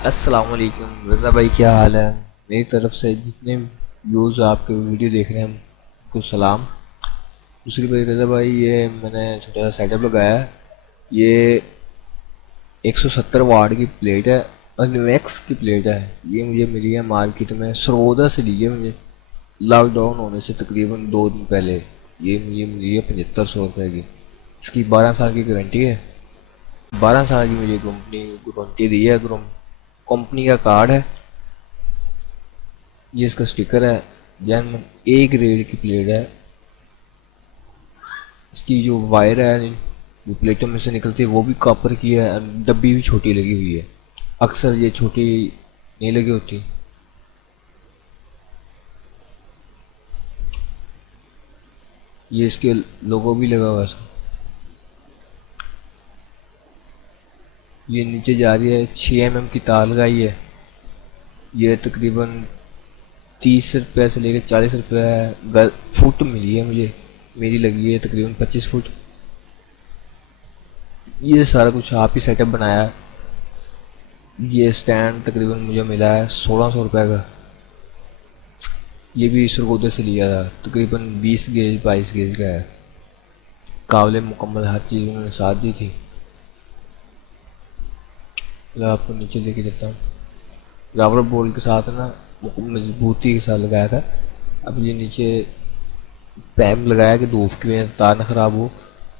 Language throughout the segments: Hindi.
अस्सलाम वालेकुम रज़ा भाई, क्या हाल है। मेरी तरफ से जितने व्यूज़ आपके वीडियो देख रहे हैं उनको सलाम। दूसरी बात रज़ा भाई, ये मैंने छोटा सा सेटअप लगाया है। ये 170 वाट की प्लेट है और निवेक्स की प्लेट है। ये मुझे मिली है मार्केट में, सरवोदा से ली है मुझे लॉकडाउन होने से तकरीबन 2 दिन पहले। ये मुझे मिली है 7500 रुपये की। इसकी 12 साल की गारंटी है। 12 साल की मुझे कंपनी गारंटी दी है। कंपनी का कार्ड है, ये इसका स्टिकर है। जैन ए ग्रेड की प्लेट है। इसकी जो वायर है जो प्लेटों में से निकलती है वो भी कॉपर की है। डब्बी भी छोटी लगी हुई है, अक्सर ये छोटी नहीं लगी होती। ये इसके लोगो भी लगा हुआ है। ये नीचे जा रही है, 6 mm की तार लगाई है। ये तकरीबन 30 रुपये से लेकर 40 रुपये फुट मिली है मुझे। मेरी लगी है तकरीबन 25 फुट। ये सारा कुछ आप ही सेटअप बनाया है। ये स्टैंड तकरीबन मुझे मिला है 1600 रुपये का। ये भी सरगोदे से लिया था, तकरीबन 20 गेज 22 गेज का है। काबिल मुकम्मल हर चीज़ उन्होंने साथ दी थी। मैं आपको नीचे लेके चलता हूँ। रबर बोल के साथ ना मजबूती के साथ लगाया था। अब ये नीचे पैम लगाया कि धूप की वजह से तार ना ख़राब हो।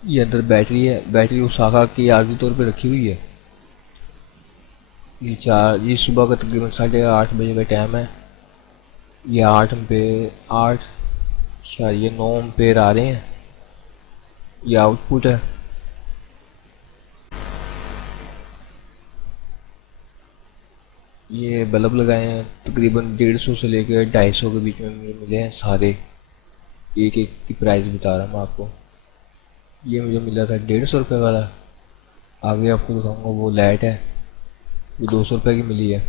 ये अंदर बैटरी है, बैटरी उस आकार की आर्जी तौर पे रखी हुई है। ये सुबह का तकरीबन 8:30 बजे का टाइम है। ये 8 एम्पेयर आ रहे हैं। ये आउटपुट है। ये बल्ब लगाए हैं तकरीबन 150 से लेकर 250 के बीच में मुझे मिले हैं सारे। एक एक की प्राइस बता रहा हूँ मैं आपको। ये मुझे मिला था 150 रुपये वाला। आगे आपको दिखाऊंगा वो लाइट है, ये 200 रुपये की मिली है।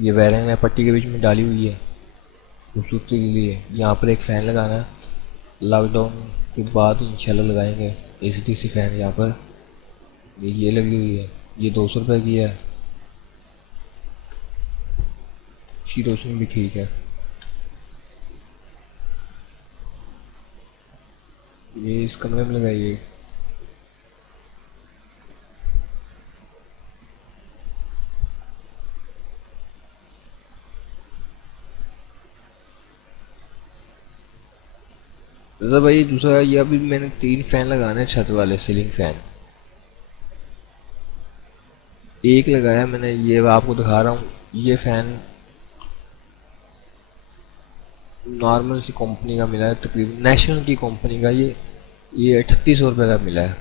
ये वायरिंग है, पट्टी के बीच में डाली हुई है खूबसूरती के लिए। यहाँ पर एक फ़ैन लगाना है, लॉकडाउन के बाद इंशाल्लाह लगाएंगे AC/DC फ़ैन यहाँ पर। ये लगी हुई है, ये 200 रुपये की है। इसकी रोशनी भी ठीक है। ये इस कमरे में लगाइए। रज़ा भाई दूसरा, ये अभी मैंने 3 फ़ैन लगाने हैं छत वाले सीलिंग फ़ैन। एक लगाया मैंने, ये आपको दिखा रहा हूँ। ये फ़ैन नॉर्मल सी कंपनी का मिला है, तकरीबन नेशनल की कंपनी का। ये 3800 रुपये का मिला है।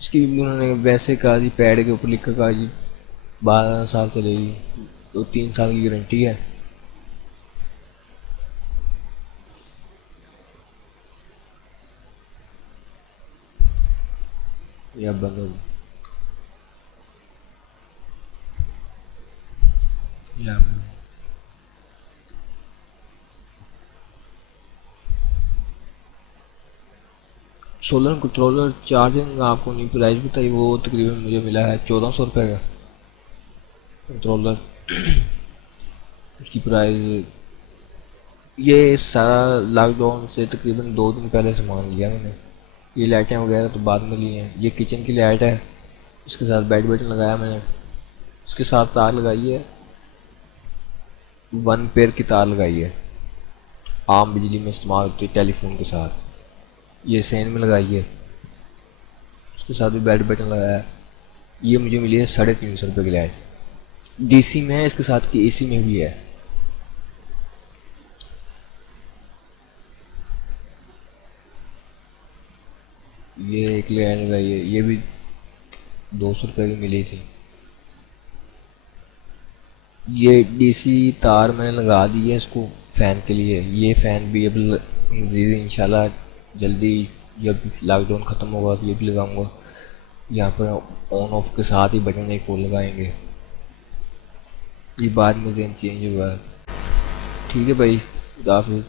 इसकी उन्होंने वैसे कहा जी, पैड के ऊपर लिखा कहा जी 12 साल चलेगी, तो 3 साल की गारंटी है। ये अब बंद होगी। या सोलर कंट्रोलर चार्जिंग आपको नहीं प्राइस बताई, वो तकरीबन मुझे मिला है 1400 रुपये का कंट्रोलर। उसकी प्राइस, ये सारा लॉकडाउन से तकरीबन 2 दिन पहले सामान लिया मैंने। ये लाइटें वगैरह तो बाद में ली हैं। ये किचन की लाइट है, इसके साथ बेड बटन लगाया मैंने। इसके साथ तार लगाई है, 1 पेयर की तार लगाई है, आम बिजली में इस्तेमाल होती है टेलीफोन के साथ। ये सेन में लगाई है, उसके साथ भी बेड बटन लगाया है। ये मुझे मिली है 350 रुपये की लाइट। DC में है, इसके साथ की AC में भी है। ये एक लाइट लगाई है, ये भी 200 रुपये की मिली थी। ये DC तार मैंने लगा दी है इसको फ़ैन के लिए। ये फ़ैन भी अब मज़ीद इंशाल्लाह जल्दी, जब लॉकडाउन ख़त्म होगा तो ये भी लगाऊंगा। यहाँ पर ऑन ऑफ के साथ ही बटन एक और लगाएंगे। ये बाद में जहन चेंज हुआ है। ठीक है भाई, खुदा हाफिज़।